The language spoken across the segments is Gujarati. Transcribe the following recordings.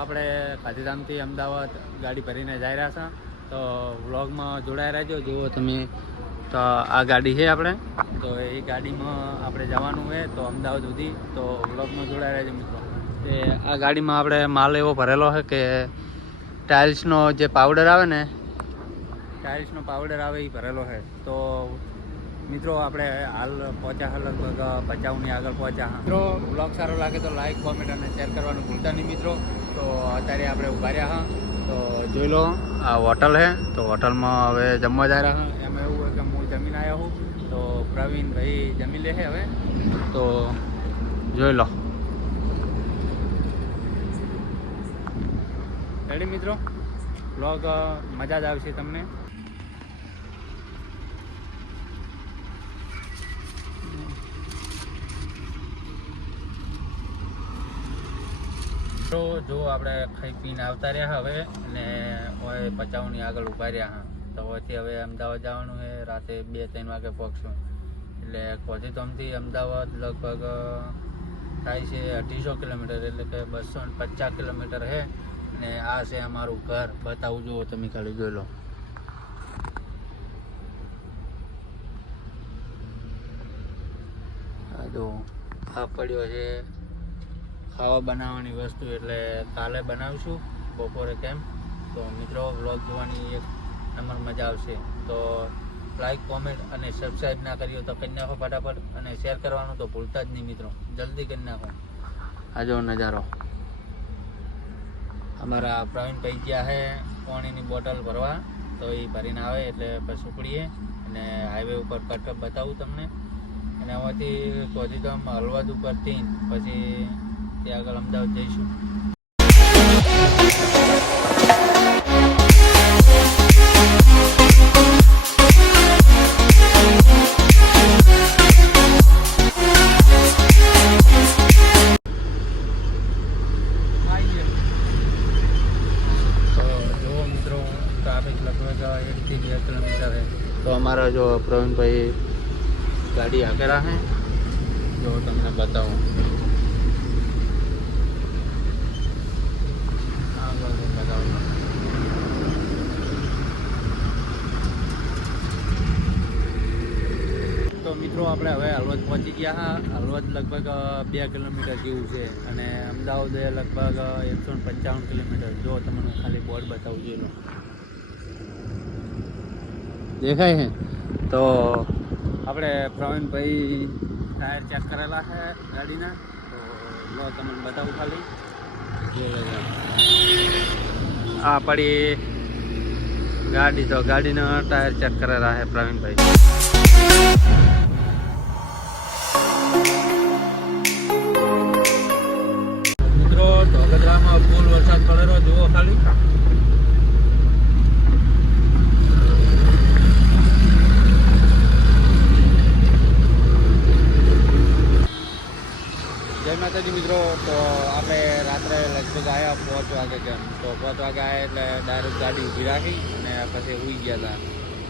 આપણે ગાંધીધામથી અમદાવાદ ગાડી ભરીને જઈ રહ્યા છે, તો વ્લોગમાં જોડાઈ રહેજો. જુઓ તમે, તો આ ગાડી છે આપણે, તો એ ગાડીમાં આપણે જવાનું છે તો અમદાવાદ સુધી, તો વ્લોગમાં જોડાઈ રહેજો મિત્રો. તે આ ગાડીમાં આપણે માલ એવો ભરેલો છે કે ટાઇલ્સનો જે પાવડર આવે ને, ટાઇલ્સનો પાવડર આવે એ ભરેલો છે. તો મિત્રો આપણે હાલ પહોંચ્યા લગભગ 50ની આગળ પહોંચ્યા. મિત્રો વ્લોગ સારો લાગે તો લાઈક, કોમેન્ટ અને શેર કરવાનું ભૂલતા નહીં મિત્રો. તો અત્યારે આપણે ઉભા રહ્યા હા, તો જોઈ લો આ હોટલ છે, તો હોટલમાં હવે જમવા જઈ રહ્યા હા. એમાં એવું હોય કે હું જમીન આવ્યો હું, તો પ્રવીણભાઈ જમી લે છે હવે, તો જોઈ લો. રેડી મિત્રો, વ્લોગ મજા જ આવશે તમને. તો જો આપણે ખાઈ પીને આવતા રહ્યા હવે, અને હવે 50ની આગળ ઊભા રહ્યા હા. તો હવેથી હવે અમદાવાદ જવાનું છે, રાતે 2-3 વાગે પહોંચશું. એટલે કોજીતોમથી અમદાવાદ લગભગ થાય છે 250 કિલોમીટર, એટલે કે 250 કિલોમીટર છે. અને આ છે અમારું ઘર, બતાવું જુઓ તમે, ખાલી જોઈ લો. જો આ પડ્યો છે ખાવા બનાવવાની વસ્તુ, એટલે કાલે બનાવીશું બપોરે કેમ. તો મિત્રો વ્લોગ જોવાની એક નંબર મજા આવશે. તો લાઈક, કોમેન્ટ અને સબસ્ક્રાઈબ ના કર્યો તો કરી નાખો ફટાફટ, અને શેર કરવાનું તો ભૂલતા જ નહીં મિત્રો, જલ્દી કરી નાખો. આ જો નજારો, અમારા પ્રવીણભાઈ ગયા છે પાણીની બોટલ ભરવા, તો એ ભરીને આવે એટલે પછી ઉપડીએ અને હાઈવે ઉપર કટ બતાવું તમને. અને આમાંથી કોજીતોમ હલવાદ ઉપરથી પછી ત્યાં આગળ અમદાવાદ જઈશું. લગભગ 1 થી 2 કિલોમીટર છે. તો અમારા જો પ્રવીણભાઈ ગાડી હાકેલા છે, જો તમને બતાવું. તો મિત્રો આપણે હવે હળવદ પહોંચી ગયા હા. હળવદ લગભગ 2 કિલોમીટર જેવું છે, અને અમદાવાદ લગભગ 155 કિલોમીટર. જો તમને ખાલી બોર્ડ બતાવું જોઈ લો, દેખાય છે. તો આપણે પ્રવીણભાઈ ટાયર ચેક કરેલા છે ગાડીના, તો લો તમને બતાવું ખાલી. આ પડી ગાડી, તો ગાડીના ટાયર ચેક કરેલા છે પ્રવીણભાઈ. મિત્રો ધોગધરામાં ફૂલ વરસાદ પડેલો, જુઓ ખાલી. જય માતાજી મિત્રો. તો આપણે રાત્રે લગભગ આવ્યા 5 વાગે કેમ, તો 5 વાગે આવ્યા એટલે ડાયરેક્ટ ગાડી ઊભી રાખી અને પછી ઉઈ ગયા હતા.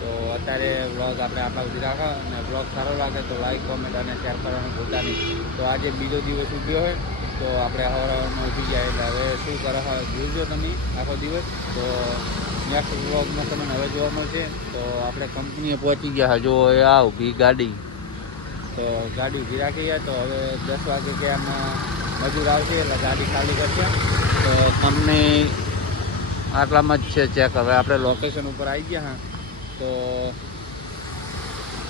તો અત્યારે વ્લોગ આપણે આટલા સુધી રાખા, અને વ્લોગ સારો લાગે તો લાઈક, કોમેન્ટ અને શેર કરવાનું ભૂલતા નહીં. તો આજે બીજો દિવસ ઉઠ્યો હોય, તો આપણે સવારમાં ઉઠી ગયા એટલે હવે શું કરે જોજો તમે આખો દિવસ. તો નેક્સ્ટ વ્લોગમાં તમને હવે જોવા મળશે. તો આપણે કંપનીએ પહોંચી ગયા, જો આ ઊભી ગાડી, તો ગાડી ઊભી રાખી ગયા. તો હવે 10 વાગે કે આમાં મજૂર આવશે એટલે ગાડી ખાલી કરશે. તો કંપની આટલામાં જ છે ચેક. હવે આપણે લોકેશન ઉપર આવી ગયા હા, તો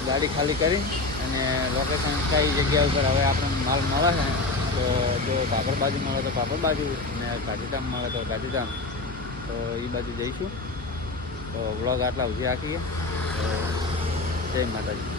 ગાડી ખાલી કરી અને લોકેશન કઈ જગ્યા ઉપર હવે આપણને માલ મળે છે. તો જો ભાભર બાજુ મળે તો ભાભર બાજુ, અને ગાંધીધામ મળે તો ગાંધીધામ, તો એ બાજુ જઈશું. તો વ્લોગ આટલા સુધી રાખીએ. તો જય માતાજી.